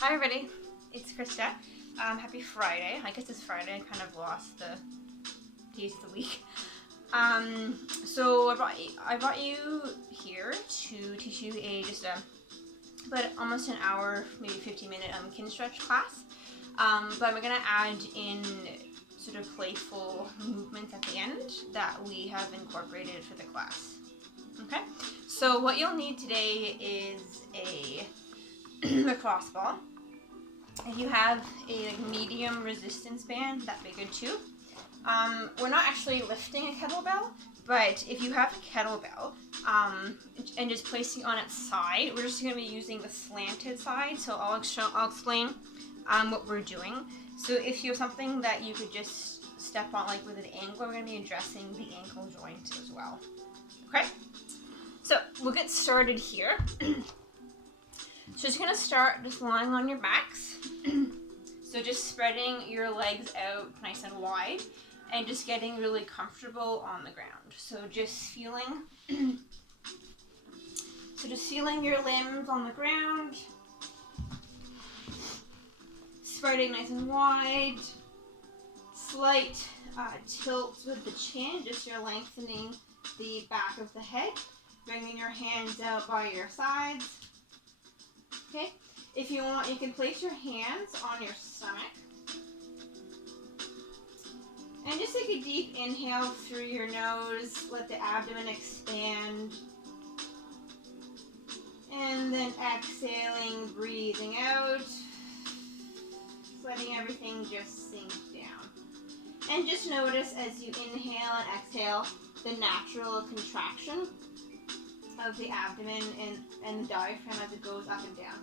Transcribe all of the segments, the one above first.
Hi everybody, it's Krista. Happy Friday. I guess it's Friday. I kind of lost the days of the week. So I brought you here to teach you about almost an hour, maybe 50-minute kin stretch class. But I'm gonna add in sort of playful movements at the end that we have incorporated for the class. Okay. So what you'll need today is a lacrosse ball. If you have a medium resistance band, that'd be good too. We're not actually lifting a kettlebell, but if you have a kettlebell and just placing on its side, we're just going to be using the slanted side. So I'll explain what we're doing. So if you have something that you could just step on like with an ankle, we're going to be addressing the ankle joint as well. Okay? So we'll get started here. So just going to start just lying on your backs. So just spreading your legs out nice and wide and just getting really comfortable on the ground. So just feeling your limbs on the ground. Spreading nice and wide. Slight tilts with the chin, just you're lengthening the back of the head. Bringing your hands out by your sides. Okay, if you want, you can place your hands on your stomach. And just take a deep inhale through your nose, let the abdomen expand. And then exhaling, breathing out, letting everything just sink down. And just notice as you inhale and exhale the natural contraction of the abdomen and the diaphragm as it goes up and down.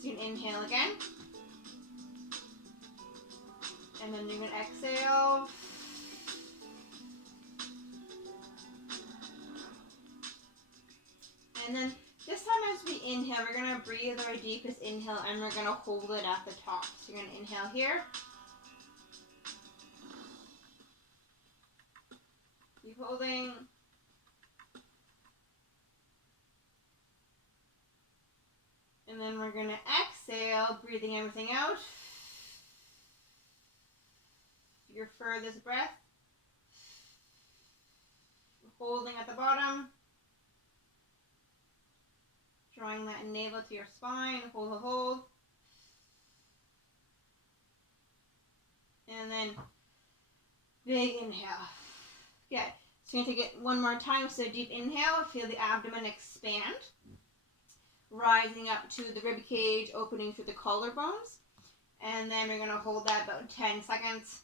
So you can inhale again. And then you can exhale. And then this time as we inhale, we're going to breathe our deepest inhale and we're going to hold it at the top. So you're going to inhale here. Keep holding. And then we're going to exhale, breathing everything out. Your furthest breath. Holding at the bottom. Drawing that navel to your spine. Hold, hold. And then big inhale. Good. So you're going to take it one more time. So deep inhale. Feel the abdomen expand. Rising up to the rib cage, opening through the collarbones. And then we're going to hold that about 10 seconds.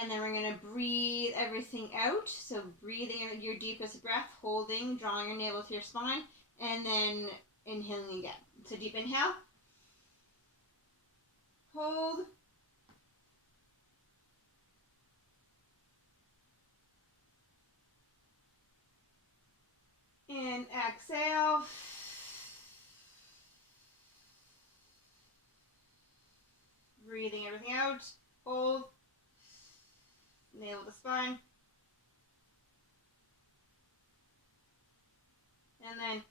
And then we're going to breathe everything out. So breathing your deepest breath, holding, drawing your navel to your spine, and then inhaling again. So deep inhale. Hold. And exhale. Breathing everything out. Hold. Navel the spine. And then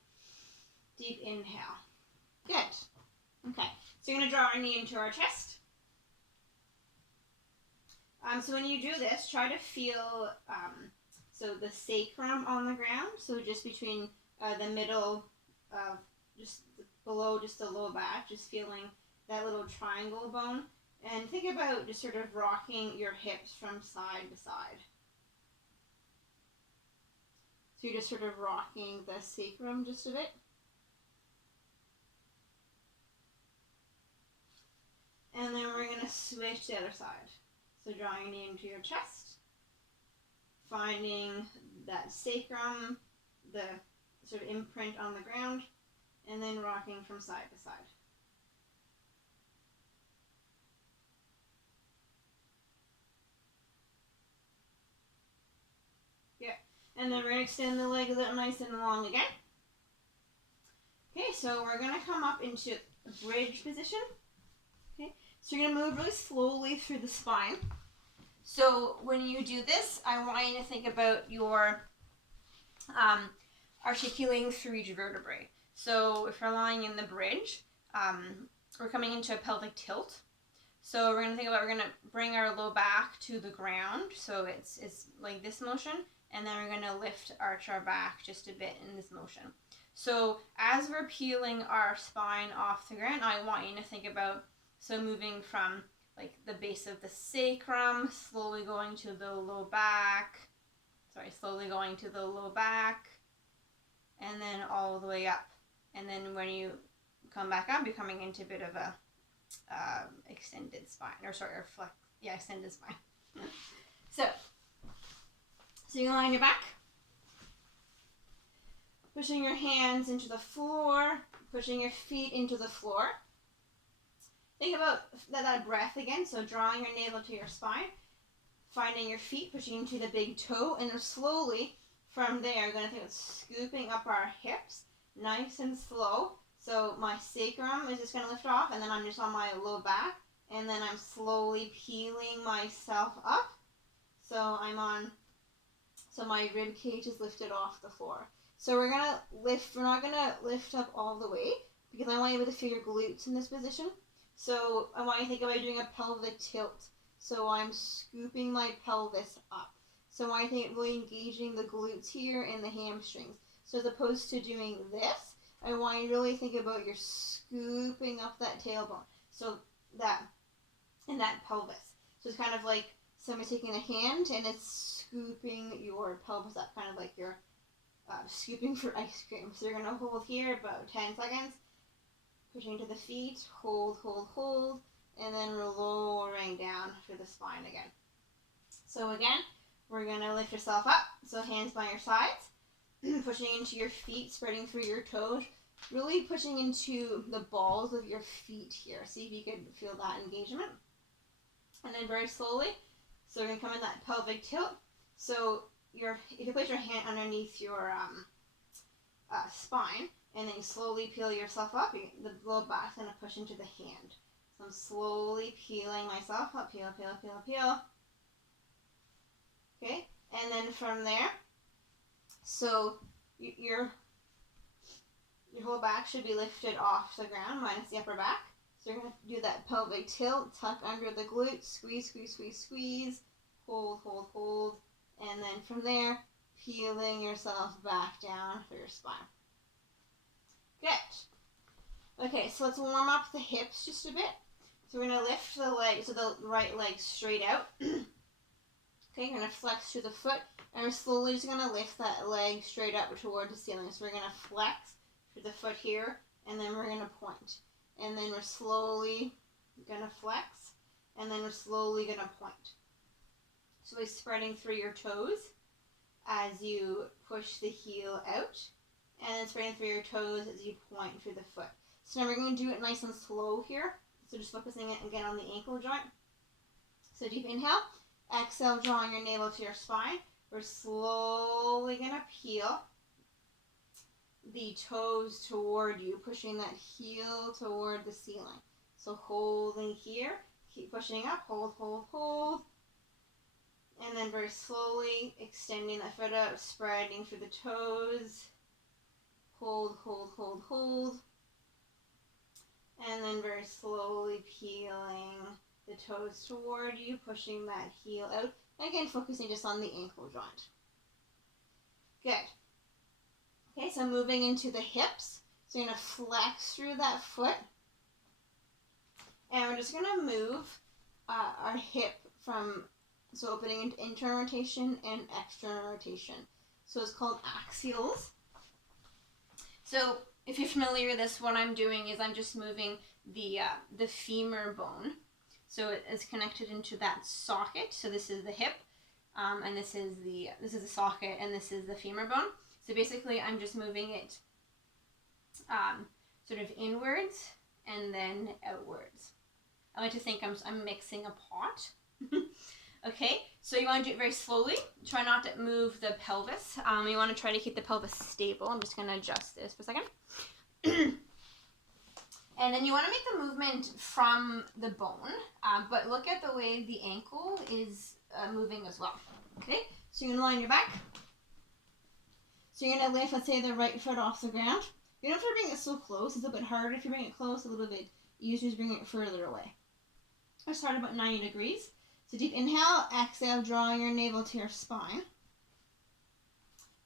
deep inhale. Good. Okay. So you're going to draw our knee into our chest. So when you do this, try to feel so the sacrum on the ground. So just between the middle of just below just the low back, just feeling that little triangle bone. And think about just sort of rocking your hips from side to side. So you're just sort of rocking the sacrum just a bit. And then we're going to switch to the other side. So drawing your knee into your chest. Finding that sacrum, the sort of imprint on the ground. And then rocking from side to side. Yeah, and then we're going to extend the legs out nice and long again. Okay, so we're going to come up into a bridge position. Okay, so you're going to move really slowly through the spine. So when you do this, I want you to think about your articulating through each vertebrae. So if you're lying in the bridge, we're coming into a pelvic tilt. So we're going to bring our low back to the ground. So it's like this motion. And then we're going to arch our back just a bit in this motion. So as we're peeling our spine off the ground, I want you to think about, so moving from like the base of the sacrum, slowly going to the low back. Slowly going to the low back. And then all the way up. And then when you come back up, you're coming into a bit of a extended spine, extended spine. So you lie on your back, pushing your hands into the floor, pushing your feet into the floor. Think about that breath again. So drawing your navel to your spine, finding your feet, pushing into the big toe, and then slowly from there, we're going to think of scooping up our hips, nice and slow. So my sacrum is just going to lift off, and then I'm just on my low back, and then I'm slowly peeling myself up. So my rib cage is lifted off the floor. So we're not going to lift up all the way, because I want you to feel your glutes in this position. So I want you to think about doing a pelvic tilt. So I'm scooping my pelvis up. So I want you to think really engaging the glutes here and the hamstrings. So as opposed to doing this, I want you to really think about your scooping up that tailbone. So that pelvis. So it's kind of like somebody taking a hand and it's scooping your pelvis up, kind of like you're scooping for ice cream. So you're going to hold here about 10 seconds, pushing to the feet, hold, and then we're lowering down through the spine again. So again, we're going to lift yourself up. So hands by your sides, pushing into your feet, spreading through your toes, really pushing into the balls of your feet here. See if you can feel that engagement. And then very slowly, so we're going to come in that pelvic tilt. So if you place your hand underneath your spine, and then you slowly peel yourself up, the low back's going to push into the hand. So I'm slowly peeling myself up, peel. Okay, and then from there, so your whole back should be lifted off the ground, minus the upper back. So you're going to do that pelvic tilt, tuck under the glutes, squeeze, hold, and then from there, peeling yourself back down for your spine. Good. Okay, so let's warm up the hips just a bit. So we're going to lift the leg, so the right leg straight out. Okay, you're going to flex through the foot, and we're slowly just going to lift that leg straight up toward the ceiling. So we're going to flex through the foot here, and then we're going to point. And then we're slowly going to flex, and then we're slowly going to point. So we're spreading through your toes as you push the heel out, and then spreading through your toes as you point through the foot. So now we're going to do it nice and slow here. So just focusing again on the ankle joint. So deep inhale. Exhale, drawing your navel to your spine. We're slowly going to peel the toes toward you, pushing that heel toward the ceiling. So holding here, keep pushing up, hold. And then very slowly extending that foot out, spreading through the toes. Hold. And then very slowly peeling the toes toward you, pushing that heel out. Again, focusing just on the ankle joint. Good. Okay, so moving into the hips. So you're going to flex through that foot. And we're just going to move our hip from, so opening into internal rotation and external rotation. So it's called axials. So if you're familiar with this, what I'm doing is I'm just moving the femur bone. So it is connected into that socket. So this is the hip, and this is the socket, and this is the femur bone. So basically, I'm just moving it sort of inwards and then outwards. I like to think I'm mixing a pot. Okay, so you want to do it very slowly. Try not to move the pelvis. You want to try to keep the pelvis stable. I'm just going to adjust this for a second. And then you want to make the movement from the bone, but look at the way the ankle is moving as well. Okay, so you're going to lie on your back. So you're going to lift, let's say, the right foot off the ground. You don't have to bring it so close. It's a bit harder if you bring it close, a little bit you just bring it further away. I start about 90 degrees. So deep inhale, exhale, drawing your navel to your spine.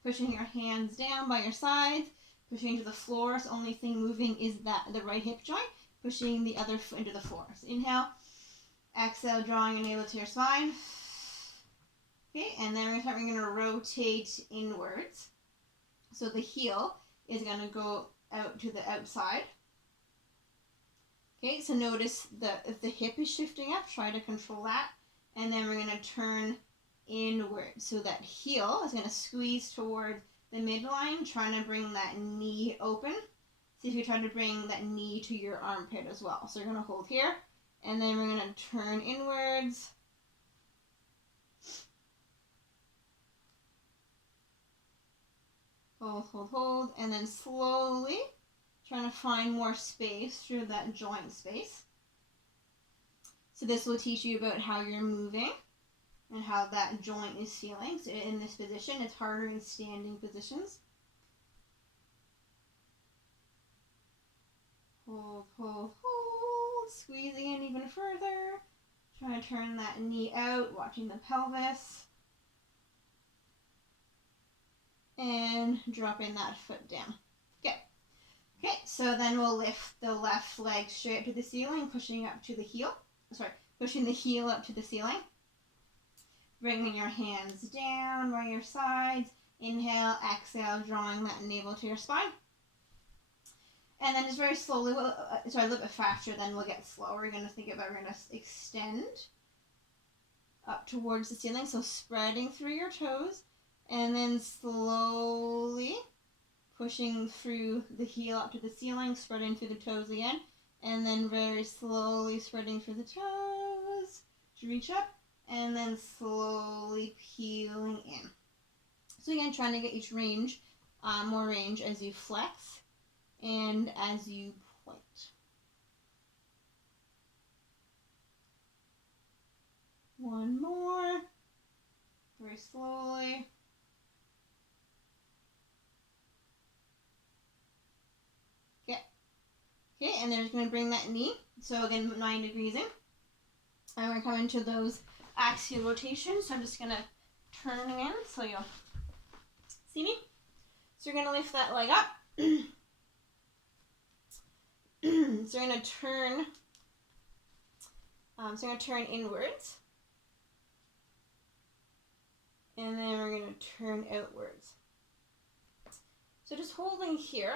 Pushing your hands down by your sides, pushing to the floor. So only thing moving is the right hip joint, pushing the other foot into the floor. So inhale, exhale, drawing your navel to your spine. Okay, and then we're going to rotate inwards. So the heel is going to go out to the outside. Okay, so notice if the hip is shifting up, try to control that. And then we're going to turn inward. So that heel is going to squeeze toward the midline, trying to bring that knee open. See if you try to bring that knee to your armpit as well. So you're going to hold here, and then we're going to turn inwards. Hold, hold, hold, and then slowly trying to find more space through that joint space. So this will teach you about how you're moving and how that joint is feeling. So in this position, it's harder in standing positions. Hold, hold, hold, squeezing in even further. Trying to turn that knee out, watching the pelvis. And dropping that foot down. Okay. Okay, so then we'll lift the left leg straight up to the ceiling, pushing up to the heel. Pushing the heel up to the ceiling. Bringing your hands down by your sides. Inhale, exhale, drawing that navel to your spine. And then just very slowly, a little bit faster, then we'll get slower. We're going to think about, we're going to extend up towards the ceiling. So spreading through your toes. And then slowly pushing through the heel up to the ceiling, spreading through the toes again. And then very slowly spreading through the toes to reach up. And then slowly peeling in. So again, trying to get each range, more range as you flex and as you point. One more. Very slowly. Okay, and then we're going to bring that knee, so again, 9 degrees in. And we're coming to those axial rotations, so I'm just going to turn again so you'll see me. So you're going to lift that leg up. So you're going to turn, turn inwards. And then we're going to turn outwards. So just holding here.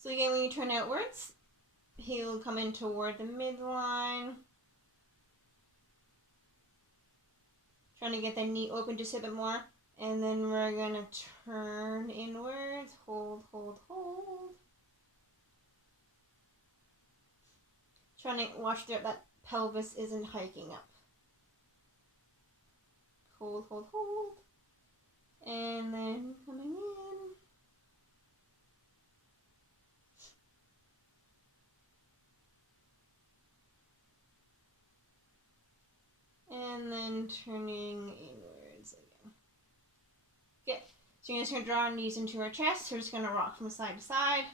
So again, when you turn outwards, heel will come in toward the midline. Trying to get the knee open just a bit more. And then we're going to turn inwards. Hold, hold, hold. Trying to watch that pelvis isn't hiking up. Hold, hold, hold. And then coming in. And then turning inwards again. Okay, so you're just going to draw our knees into our chest. So we're just going to rock from side to side.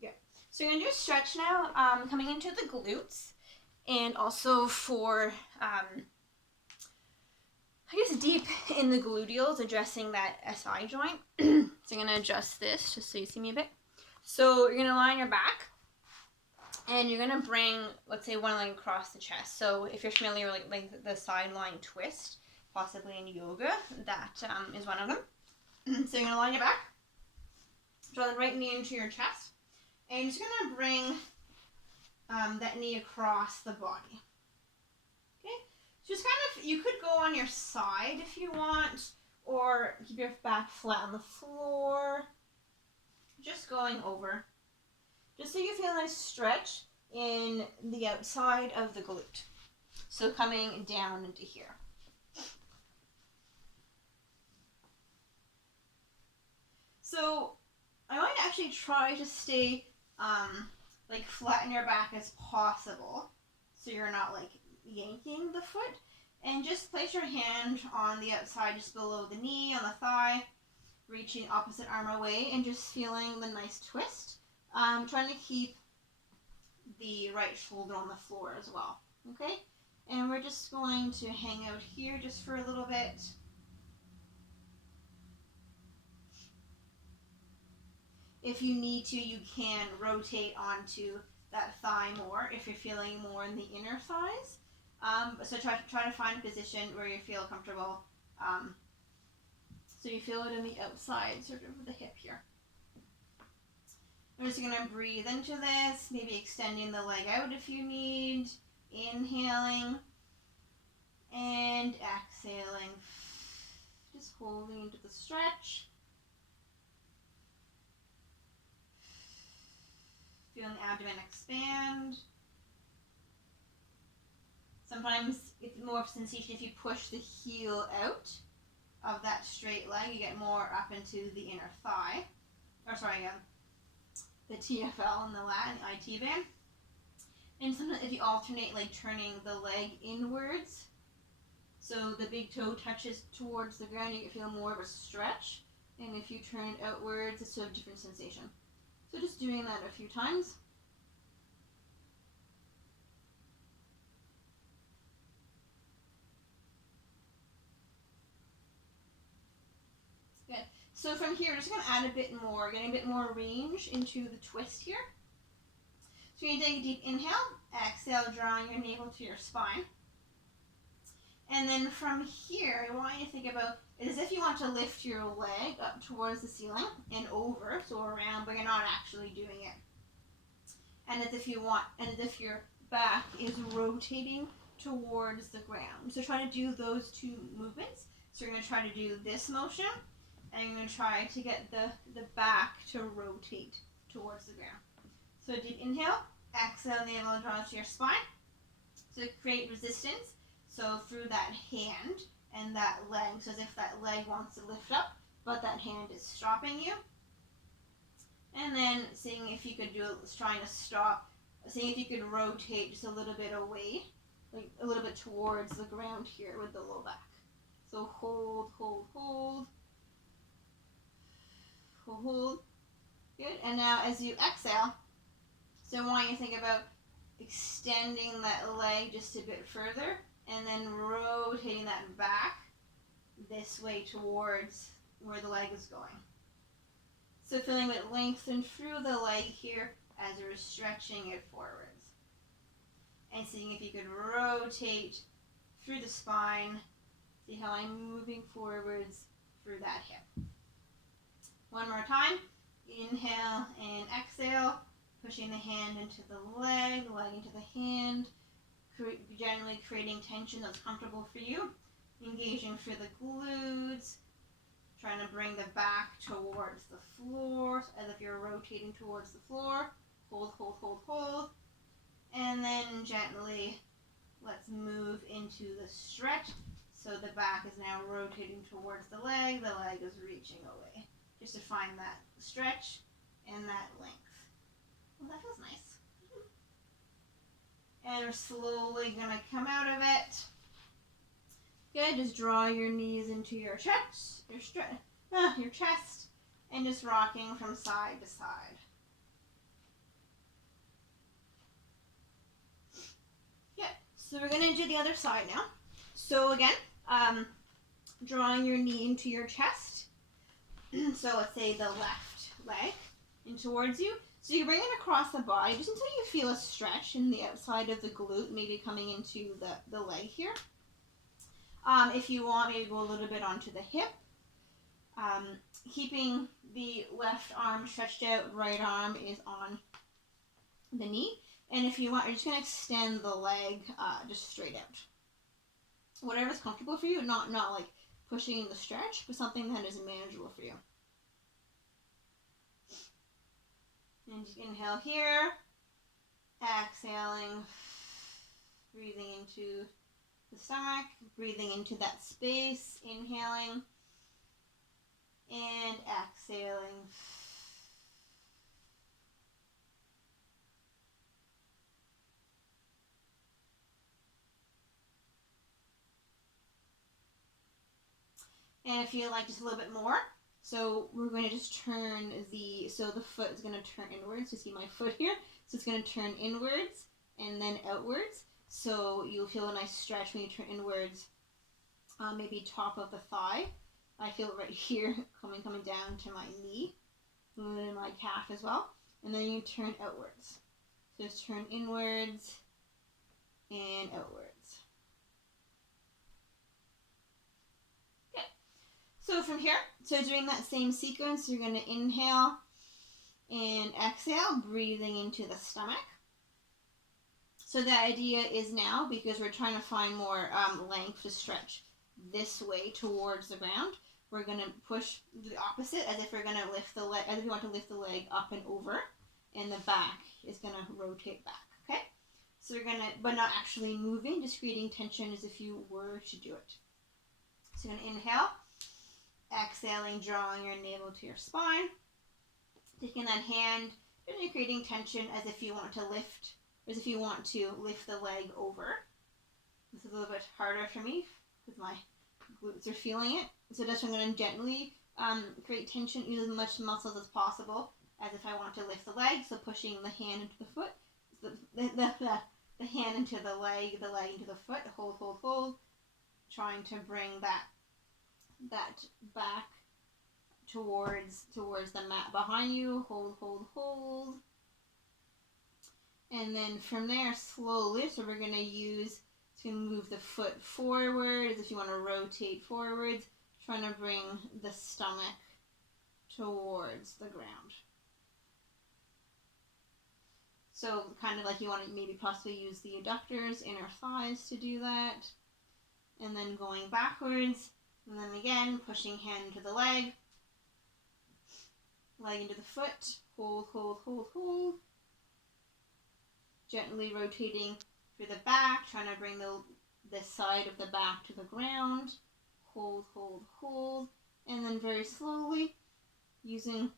Good. So you're going to do a stretch now, coming into the glutes. And also for, I guess, deep in the gluteals, addressing that SI joint. So I'm going to adjust this just so you see me a bit. So you're going to lie on your back. And you're going to bring, let's say, one leg across the chest. So if you're familiar with like the sideline twist, possibly in yoga, that is one of them. So you're going to lie on your back. Draw the right knee into your chest. And you're just going to bring that knee across the body. Okay? Just kind of, you could go on your side if you want, or keep your back flat on the floor. Just going over. Just so you feel a nice stretch in the outside of the glute. So coming down into here. So I want to actually try to stay like flat in your back as possible. So you're not like yanking the foot. And just place your hand on the outside just below the knee, on the thigh. reaching opposite arm away and just feeling the nice twist. Trying to keep the right shoulder on the floor as well, okay? And we're just going to hang out here just for a little bit. If you need to, you can rotate onto that thigh more if you're feeling more in the inner thighs. So try to find a position where you feel comfortable. So you feel it in the outside, sort of the hip here. I'm just going to breathe into this, maybe extending the leg out if you need. Inhaling and exhaling. Just holding into the stretch. Feeling abdomen expand. Sometimes it's more of a sensation if you push the heel out of that straight leg, you get more up into the inner thigh. Or sorry, the TFL and the lat and the IT band. And sometimes if you alternate, like turning the leg inwards, so the big toe touches towards the ground, you feel more of a stretch. And if you turn it outwards, it's a different sensation. So just doing that a few times. Good. So from here, we're just going to add a bit more, getting a bit more range into the twist here. So you're going to take a deep inhale, exhale, drawing your navel to your spine. And then from here, I want you to think about it as if you want to lift your leg up towards the ceiling and over, so around, but you're not actually doing it. And as if your back is rotating towards the ground. So try to do those two movements. So you're going to try to do this motion, and you're going to try to get the back to rotate towards the ground. So deep inhale, exhale, navel draws to your spine. So create resistance. So through that hand and that leg, so as if that leg wants to lift up, but that hand is stopping you. And then seeing if you could trying to stop, seeing if you could rotate just a little bit away, like a little bit towards the ground here with the low back. So hold, hold, hold. Hold, hold. Good. And now as you exhale, so I want you to think about extending that leg just a bit further and then rotating that back this way towards where the leg is going. So feeling it lengthen through the leg here as you're stretching it forwards. And seeing if you could rotate through the spine. See how I'm moving forwards through that hip. One more time. Inhale and exhale. Pushing the hand into the leg into the hand. Generally creating tension that's comfortable for you. Engaging through the glutes. Trying to bring the back towards the floor as if you're rotating towards the floor. Hold, hold, hold, hold. And then gently, let's move into the stretch. So the back is now rotating towards the leg is reaching away. Just to find that stretch and that length. Well, that feels nice. And we're slowly going to come out of it. Good, just draw your knees into your chest, your chest, and just rocking from side to side. Good, so we're going to do the other side now. So again, drawing your knee into your chest. So let's say the left leg in towards you. So you bring it across the body just until you feel a stretch in the outside of the glute, maybe coming into the leg here. If you want, maybe go a little bit onto the hip. Keeping the left arm stretched out, right arm is on the knee. And if you want, you're just going to extend the leg just straight out. Whatever's comfortable for you, not like pushing the stretch, but something that is manageable for you. And just inhale here, exhaling, breathing into the stomach, breathing into that space, inhaling, and exhaling. And if you like just a little bit more, So we're going to just turn so the foot is going to turn inwards. You see my foot here? So it's going to turn inwards and then outwards. So you'll feel a nice stretch when you turn inwards, maybe top of the thigh. I feel it right here coming down to my knee, and then my calf as well. And then you turn outwards. So just turn inwards and outwards. Okay. So from here, so doing that same sequence, you're going to inhale and exhale, breathing into the stomach. So the idea is now, because we're trying to find more length to stretch this way towards the ground, we're going to push the opposite, as if we're going to lift the leg, as if you want to lift the leg up and over, and the back is going to rotate back, okay? So we're going to, but not actually moving, just creating tension as if you were to do it. So you're going to inhale, exhaling, drawing your navel to your spine, taking that hand, and you're creating tension as if you want to lift, as if you want to lift the leg over. This is a little bit harder for me because my glutes are feeling it. So just I'm going to gently create tension, use as much muscles as possible as if I want to lift the leg. So pushing the hand into the foot, the hand into the leg into the foot. Hold, hold, hold. Trying to bring that back towards the mat behind you. Hold, hold, hold. And then from there, slowly, so we're going to move the foot forward, as if you want to rotate forwards, trying to bring the stomach towards the ground. So kind of like you want to maybe possibly use the adductors, inner thighs to do that. And then going backwards, and then again, pushing hand into the leg into the foot, hold, hold, hold, hold. Gently rotating through the back, trying to bring the side of the back to the ground. Hold, hold, hold. And then very slowly, using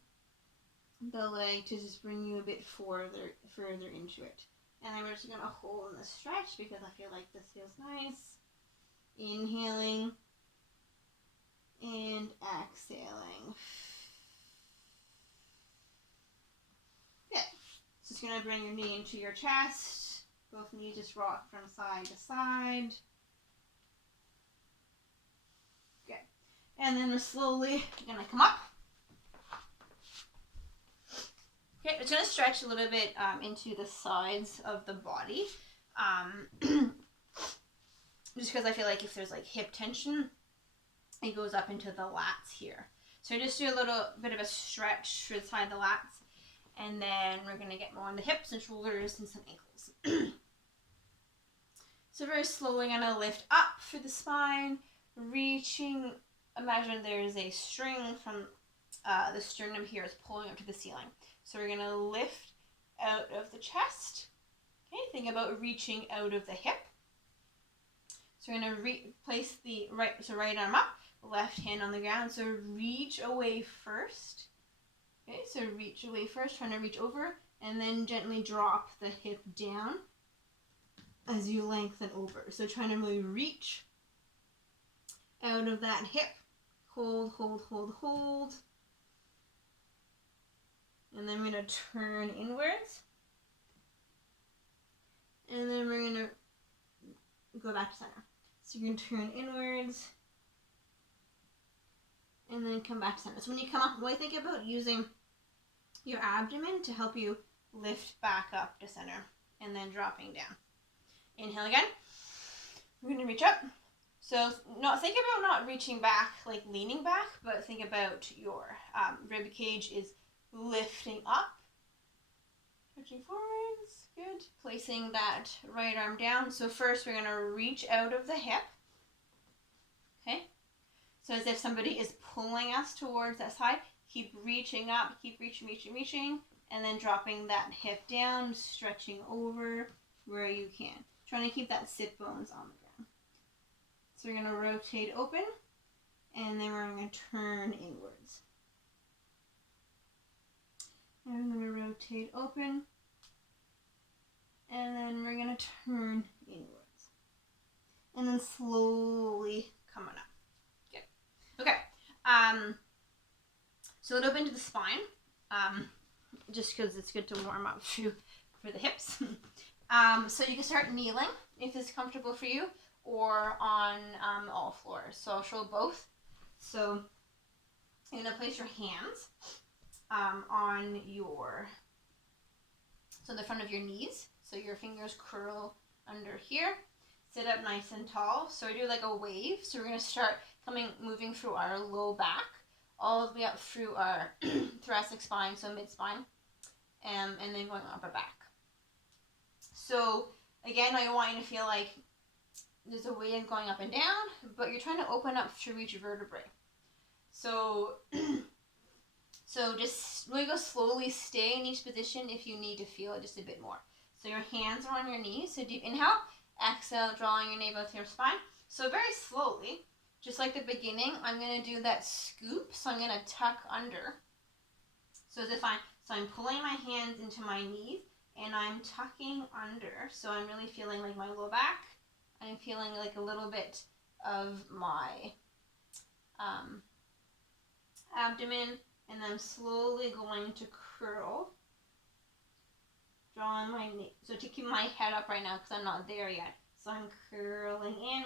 the leg to just bring you a bit further into it. And then we're just going to hold in the stretch because I feel like this feels nice. Inhaling and exhaling. Good. Just going to bring your knee into your chest. Both knees just rock from side to side. Good. And then we're slowly going to come up. Okay, it's going to stretch a little bit into the sides of the body. Just because I feel like if there's like hip tension, it goes up into the lats here. So just do a little bit of a stretch for the side of the lats. And then we're going to get more on the hips and shoulders and some ankles. So very slowly going to lift up for the spine, reaching, imagine there's a string from the sternum here is pulling up to the ceiling. So we're going to lift out of the chest. Okay, think about reaching out of the hip. So we're going to place the right arm up, left hand on the ground. So reach away first. Okay, so reach away first, trying to reach over, and then gently drop the hip down as you lengthen over. So trying to really reach out of that hip. Hold, hold, hold, hold. And then we're going to turn inwards. And then we're going to go back to center. So you're going to turn inwards. And then come back to center. So when you come up, really think about using your abdomen to help you lift back up to center. And then dropping down. Inhale again. We're going to reach up. So think about not reaching back, like leaning back, but think about your rib cage is lifting up. Stretching forwards. Good. Placing that right arm down. So first we're going to reach out of the hip. Okay. So as if somebody is pulling us towards that side. Keep reaching up. Keep reaching. And then dropping that hip down. Stretching over where you can. Trying to keep that sit bones on the ground. So we're going to rotate open. And then we're going to turn inwards. And I'm going to rotate open. And then we're going to turn inwards. And then slowly coming up. Good. Okay. So it'll open to the spine, just because it's good to warm up for the hips. So you can start kneeling if it's comfortable for you, or on all floors. So I'll show both. So you're going to place your hands on the front of your knees. So your fingers curl under here. Sit up nice and tall. So we do like a wave. So we're going to start moving through our low back, all the way up through our thoracic spine, so mid-spine, and then going upper back. So again, I want you to feel like there's a wave going up and down, but you're trying to open up through each vertebrae. So just really go slowly, stay in each position if you need to feel it just a bit more. So your hands are on your knees, so deep inhale, exhale, drawing your navel to your spine. So very slowly, just like the beginning, I'm going to do that scoop, so I'm going to tuck under. So I'm pulling my hands into my knees, and I'm tucking under, so I'm really feeling like my low back. I'm feeling like a little bit of my abdomen, and I'm slowly going to curl, drawing my knee. So to keep my head up right now, because I'm not there yet. So I'm curling in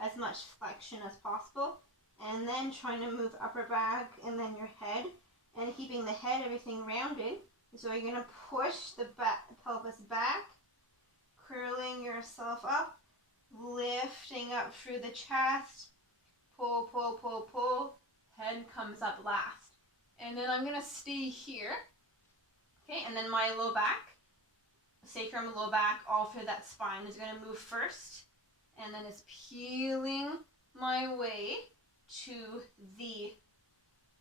as much flexion as possible, and then trying to move upper back and then your head, and keeping the head, everything rounded. So you're going to push the pelvis back, curling yourself up, lifting up through the chest, pull, pull, pull, pull, head comes up last. And then I'm going to stay here, okay, and then my low back, sacrum, low back, all through that spine is going to move first, and then it's peeling my way to the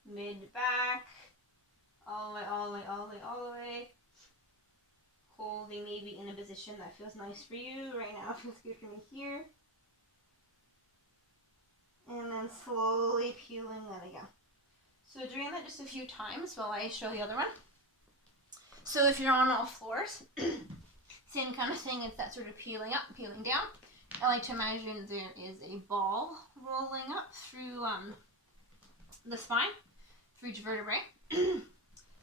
mid back, all the way, all the way, all the way, all the way, holding maybe in a position that feels nice for you. Right now it feels good for me here. And then slowly peeling that again. So doing that just a few times while I show the other one. So if you're on all floors, same kind of thing, it's that sort of peeling up, peeling down. I like to imagine there is a ball rolling up through the spine, through each vertebrae.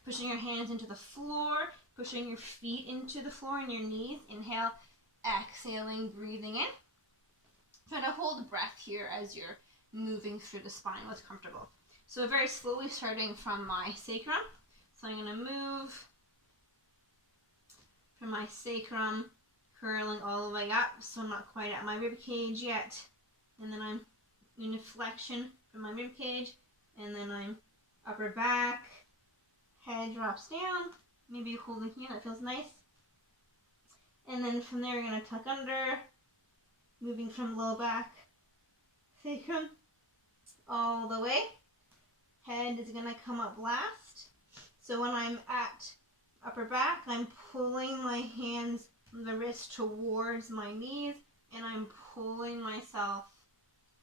Pushing your hands into the floor, pushing your feet into the floor and your knees. Inhale, exhaling, breathing in. Try to hold breath here as you're moving through the spine, what's comfortable. So very slowly, starting from my sacrum. So I'm going to move from my sacrum, curling all the way up, so I'm not quite at my rib cage yet. And then I'm in a flexion from my rib cage, and then I'm upper back, head drops down, maybe holding here, that feels nice. And then from there, we're going to tuck under, moving from low back, sacrum, all the way. Head is going to come up last. So when I'm at upper back, I'm pulling my hands from the wrist towards my knees, and I'm pulling myself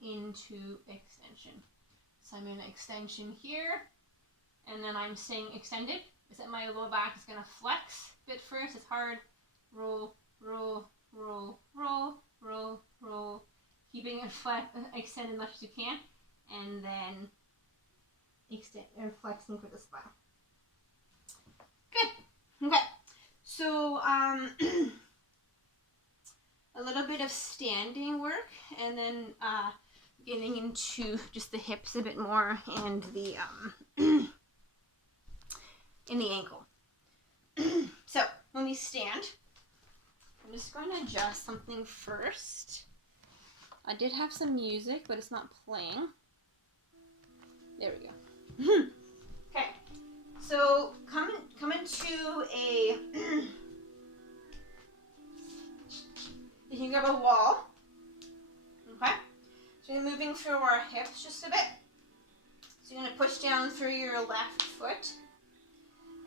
into extension. So I'm in extension here, and then I'm staying extended. Is that my lower back is going to flex a bit first. It's hard. Roll, roll, roll, roll, roll, roll. Keeping it extended as much as you can, and then extend and flexing for the spine. Good. Okay. So a little bit of standing work, and then getting into just the hips a bit more, and the in the ankle. So when we stand, I'm just going to adjust something first. I did have some music, but it's not playing. There we go. Okay, so come into a you can grab a wall. Okay, so you're moving through our hips just a bit. So you're going to push down through your left foot,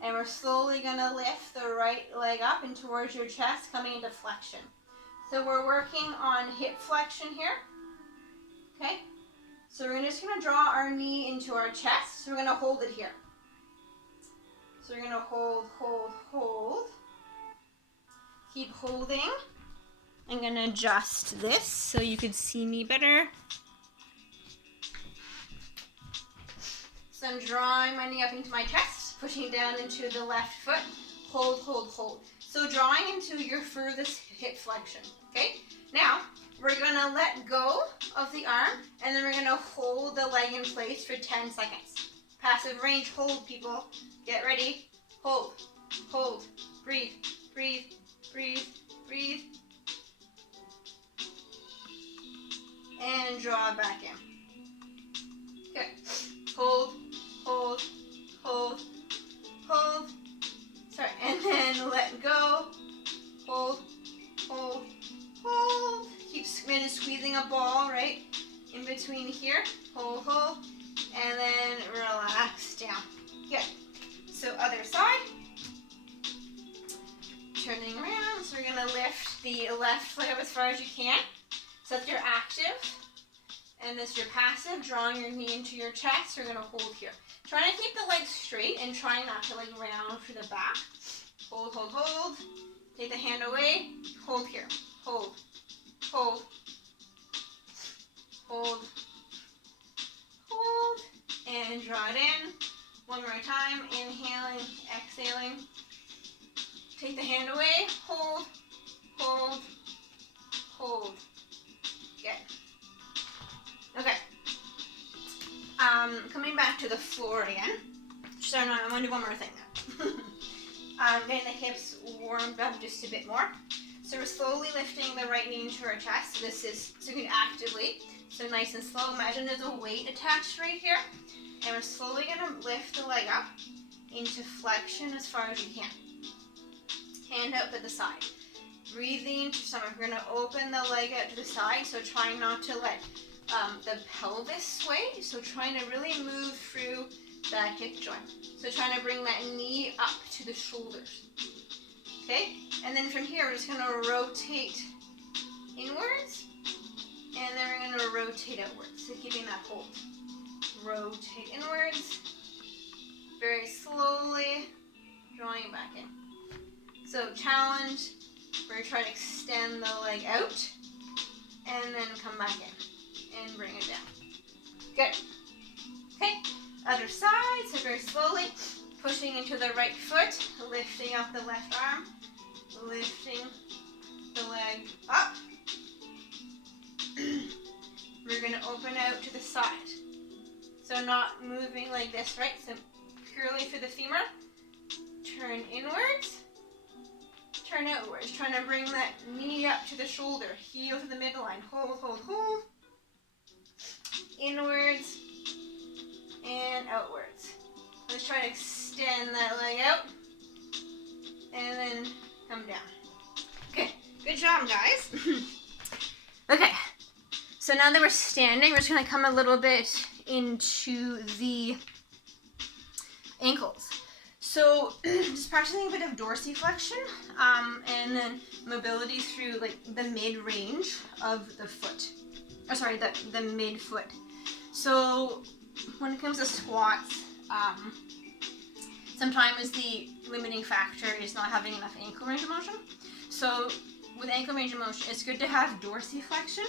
and we're slowly going to lift the right leg up and towards your chest, coming into flexion. So we're working on hip flexion here. Okay, so we're just going to draw our knee into our chest. So we're going to hold it here. So we're going to hold, hold, hold. Keep holding. I'm going to adjust this so you can see me better. So I'm drawing my knee up into my chest, pushing down into the left foot. Hold, hold, hold. So drawing into your furthest hip flexion, okay? Now, we're gonna let go of the arm, and then we're gonna hold the leg in place for 10 seconds. Passive range hold, people. Get ready. Hold, hold, breathe, breathe, breathe, breathe. And draw back in. Good. Hold, hold, hold, hold. Sorry, and then let go. Hold, hold, hold. Keep squeezing a ball, right? In between here. Hold, hold. And then relax down. Good. So other side. Turning around. So we're going to lift the left leg up as far as you can. So that's your active. And this is your passive, drawing your knee into your chest. You're going to hold here. Trying to keep the legs straight and trying not to round through the back. Hold, hold, hold. Take the hand away. Hold here. Hold, hold, hold, hold. And draw it in. One more time. Inhaling, exhaling. Take the hand away. Hold, hold, hold. Good. Okay. Coming back to the floor again. So no, I'm going to do one more thing now. Getting the hips warmed up just a bit more. So we're slowly lifting the right knee into our chest. So this is so you can actively. So nice and slow. Imagine there's a weight attached right here. And we're slowly going to lift the leg up into flexion as far as you can. Hand up at the side. Breathing into stomach. We're going to open the leg out to the side. So trying not to let the pelvis sway, so trying to really move through that hip joint. So trying to bring that knee up to the shoulders. Okay? And then from here, we're just going to rotate inwards, and then we're going to rotate outwards. So keeping that hold. Rotate inwards, very slowly, drawing back in. So challenge, we're going to try to extend the leg out, and then come back in. And bring it down. Good. Okay, other side, so very slowly, pushing into the right foot, lifting up the left arm, lifting the leg up. We're going to open out to the side. So not moving like this, right? So purely for the femur. Turn inwards, turn outwards, trying to bring that knee up to the shoulder, heel to the midline. Hold, hold, hold. Inwards and outwards. Let's try to extend that leg out and then come down. Okay, good job, guys. Okay, so now that we're standing, we're just going to come a little bit into the ankles. So just practicing a bit of dorsiflexion and then mobility through the mid-range of the foot. Oh, sorry, the mid-foot. So when it comes to squats, sometimes the limiting factor is not having enough ankle range of motion. So with ankle range of motion, it's good to have dorsiflexion,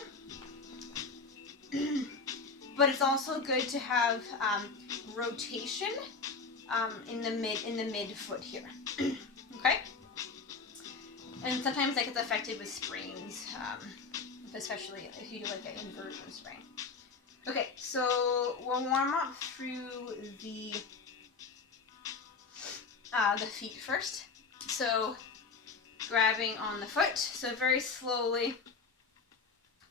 but it's also good to have rotation in the mid-foot here. Okay? And sometimes that gets affected with sprains, especially if you do an inversion sprain. Okay, so we'll warm up through the feet first. So grabbing on the foot, so very slowly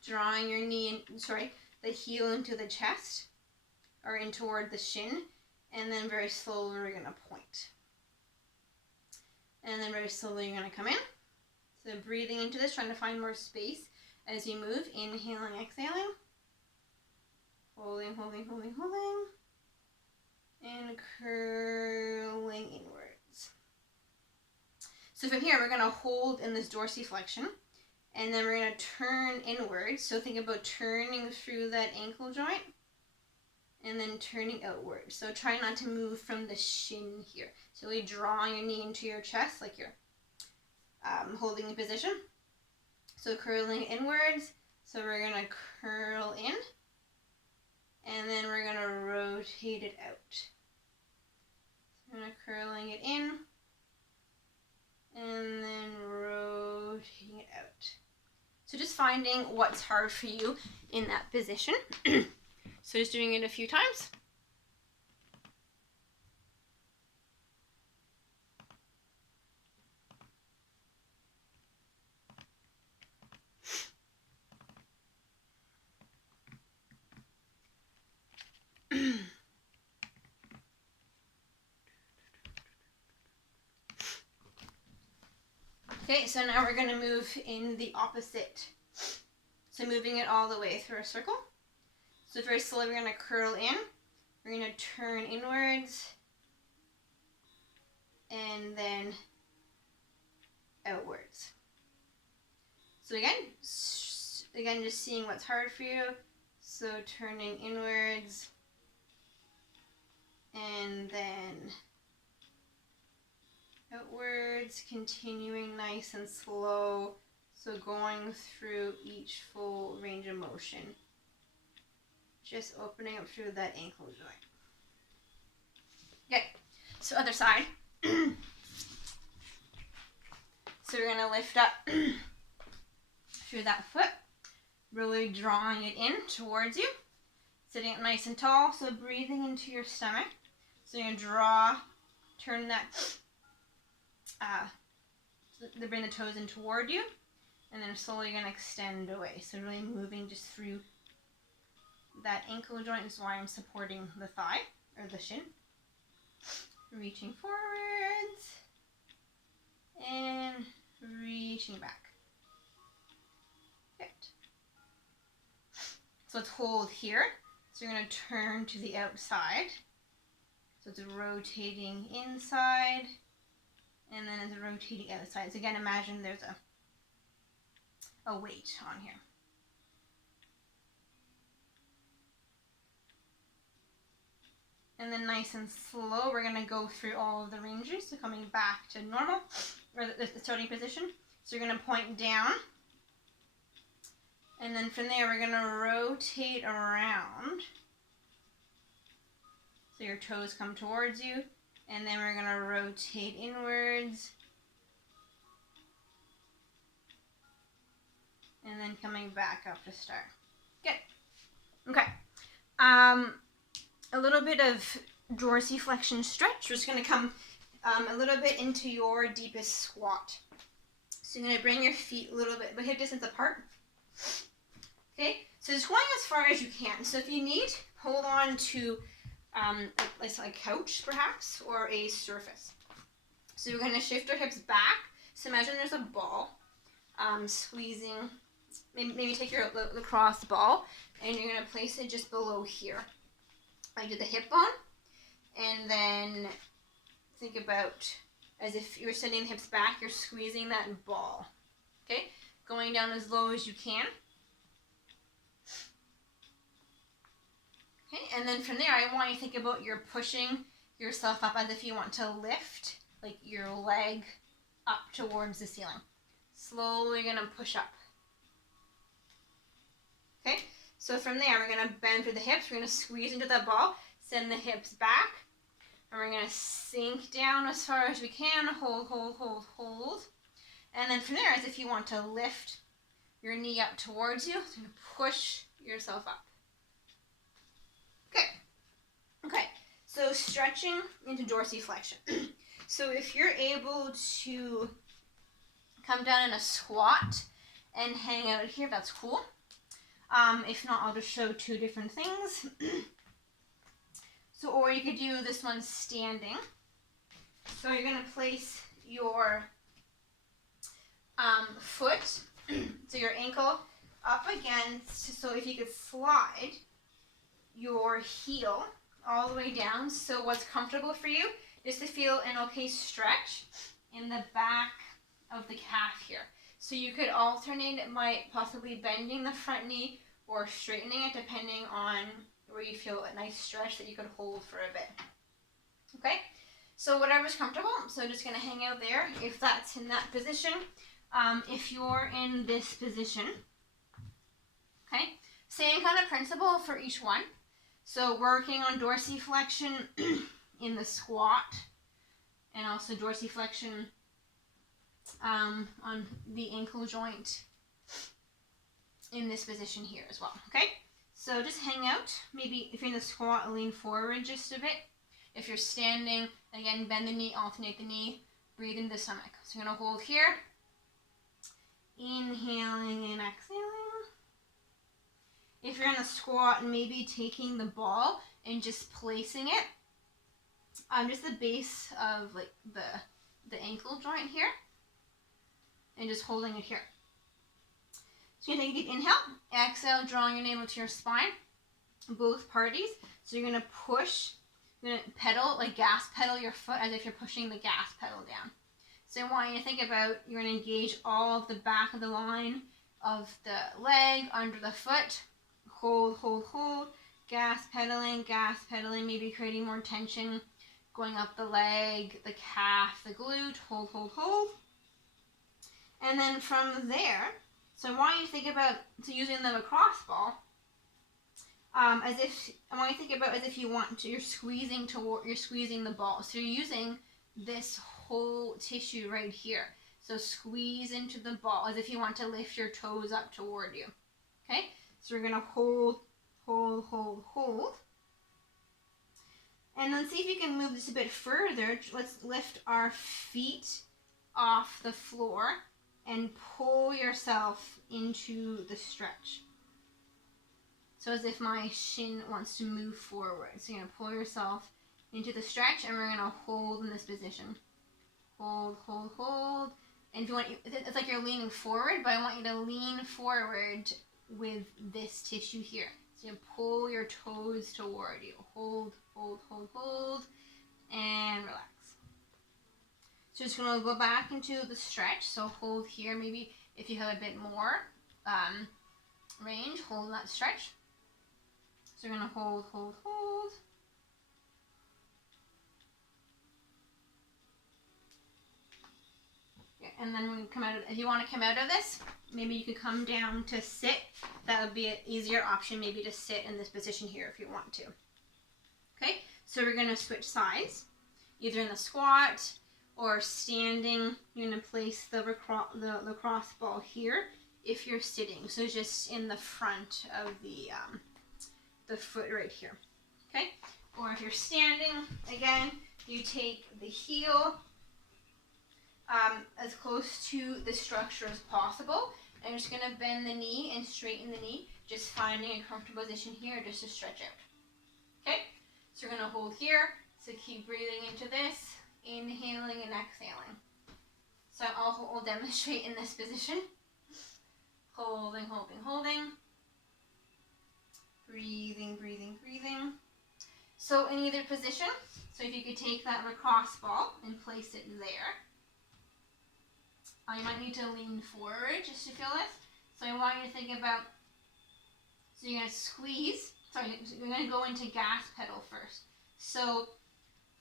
drawing your the heel into the chest or in toward the shin, and then very slowly we're gonna point. And then very slowly you're gonna come in. So breathing into this, trying to find more space as you move, inhaling, exhaling. Holding, holding, holding, holding. And curling inwards. So from here, we're going to hold in this dorsiflexion. And then we're going to turn inwards. So think about turning through that ankle joint. And then turning outwards. So try not to move from the shin here. So we draw your knee into your chest like you're holding a position. So curling inwards. So we're going to curl in. And then we're going to rotate it out. Kind of curling it in and then rotating it out. So just finding what's hard for you in that position. So just doing it a few times. Okay, so now we're going to move in the opposite. So moving it all the way through a circle. So very slowly we're going to curl in. We're going to turn inwards. And then outwards. So again, just seeing what's hard for you. So turning inwards. And then outwards, continuing nice and slow. So going through each full range of motion. Just opening up through that ankle joint. Okay, so other side. So we're going to lift up through that foot, really drawing it in towards you. Sitting up nice and tall, so breathing into your stomach. So you're going to draw, turn that, bring the toes in toward you, and then slowly you're going to extend away. So really moving just through that ankle joint is why I'm supporting the thigh, or the shin. Reaching forwards, and reaching back. Good. So let's hold here. So you're going to turn to the outside. So it's rotating inside, and then it's rotating outside. So again, imagine there's a weight on here. And then nice and slow, we're going to go through all of the ranges. So coming back to normal, or the starting position. So you're going to point down. And then from there, we're going to rotate around. So your toes come towards you. And then we're going to rotate inwards. And then coming back up to start. Good. Okay. A little bit of dorsiflexion stretch. We're just going to come a little bit into your deepest squat. So you're going to bring your feet a little bit, but hip distance apart. Okay, so just going as far as you can. So if you need, hold on to a couch perhaps, or a surface. So we're going to shift our hips back. So imagine there's a ball, squeezing, maybe take your lacrosse ball, and you're going to place it just below here. I do the hip bone, and then think about as if you're sending the hips back, you're squeezing that ball. Okay, going down as low as you can. Okay, and then from there, I want you to think about you're pushing yourself up as if you want to lift, like your leg up towards the ceiling. Slowly going to push up. Okay, so from there, we're going to bend through the hips. We're going to squeeze into that ball, send the hips back, and we're going to sink down as far as we can. Hold, hold, hold, hold. And then from there, as if you want to lift your knee up towards you, so you're going to push yourself up. Okay. Okay, so stretching into dorsiflexion. So if you're able to come down in a squat and hang out here, that's cool. If not, I'll just show two different things. So, or you could do this one standing. So you're going to place your foot, so your ankle up against, so if you could slide your heel all the way down. So what's comfortable for you is to feel an okay stretch in the back of the calf here. So you could alternate it by possibly bending the front knee or straightening it, depending on where you feel a nice stretch that you could hold for a bit. Okay, so whatever's comfortable. So just going to hang out there if that's in that position. If you're in this position, okay, same kind of principle for each one. So working on dorsiflexion in the squat and also dorsiflexion on the ankle joint in this position here as well, okay? So just hang out. Maybe if you're in the squat, lean forward just a bit. If you're standing, again, bend the knee, alternate the knee, breathe into the stomach. So you're gonna hold here, inhaling and exhaling. If you're in a squat, maybe taking the ball and just placing it on just the base of like the ankle joint here, and just holding it here. So you're gonna take a deep inhale, exhale, drawing your navel to your spine, both parties. So you're gonna push, you're gonna pedal, like gas pedal your foot as if you're pushing the gas pedal down. So I want you to think about, you're gonna engage all of the back of the line of the leg, under the foot, hold, hold, hold, gas pedaling, maybe creating more tension, going up the leg, the calf, the glute, hold, hold, hold. And then from there, so I want you to think about, so using the lacrosse ball, as if you want to, you're squeezing the ball. So you're using this whole tissue right here. So squeeze into the ball as if you want to lift your toes up toward you. Okay? So we're gonna hold, hold, hold, hold. And then see if you can move this a bit further. Let's lift our feet off the floor and pull yourself into the stretch. So as if my shin wants to move forward. So you're going to pull yourself into the stretch, and we're going to hold in this position. Hold, hold, hold. And if you want, it's like you're leaning forward, but I want you to lean forward with this tissue here. So you pull your toes toward you. Hold, hold, hold, hold, and relax. So just going to go back into the stretch. So hold here. Maybe if you have a bit more range, hold that stretch. So you're going to hold, hold, hold. Yeah, and then when you come out of, if you want to come out of this, maybe you could come down to sit. That would be an easier option, maybe to sit in this position here if you want to. Okay, so we're going to switch sides, either in the squat or standing. You're going to place the lacrosse ball here if you're sitting. So just in the front of the foot right here. Okay? Or if you're standing, again, you take the heel as close to the structure as possible. And you're just going to bend the knee and straighten the knee, just finding a comfortable position here just to stretch out. Okay? So you're going to hold here. So keep breathing into this. Inhaling and exhaling. So I'll demonstrate in this position. Holding, holding, holding. Breathing, breathing, breathing. So in either position, so if you could take that lacrosse ball and place it there. You might need to lean forward just to feel this. So I want you to think about, so you're going to squeeze, you're going to go into gas pedal first. So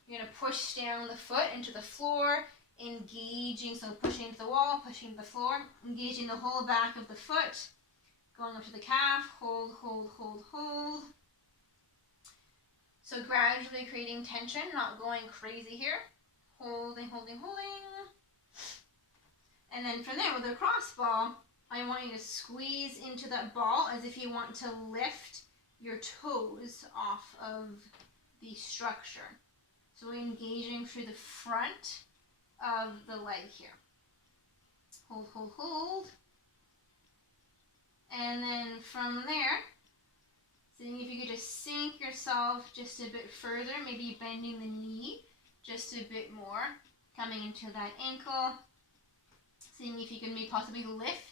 you're going to push down the foot into the floor, engaging, so pushing into the wall, pushing to the floor, engaging the whole back of the foot, going up to the calf, hold, hold, hold, hold. So gradually creating tension, not going crazy here. Holding, holding, holding. And then from there, with the cross ball, I want you to squeeze into that ball as if you want to lift your toes off of the structure. So we're engaging through the front of the leg here. Hold, hold, hold. And then from there, seeing if you could just sink yourself just a bit further, maybe bending the knee just a bit more, coming into that ankle. Seeing if you can maybe possibly lift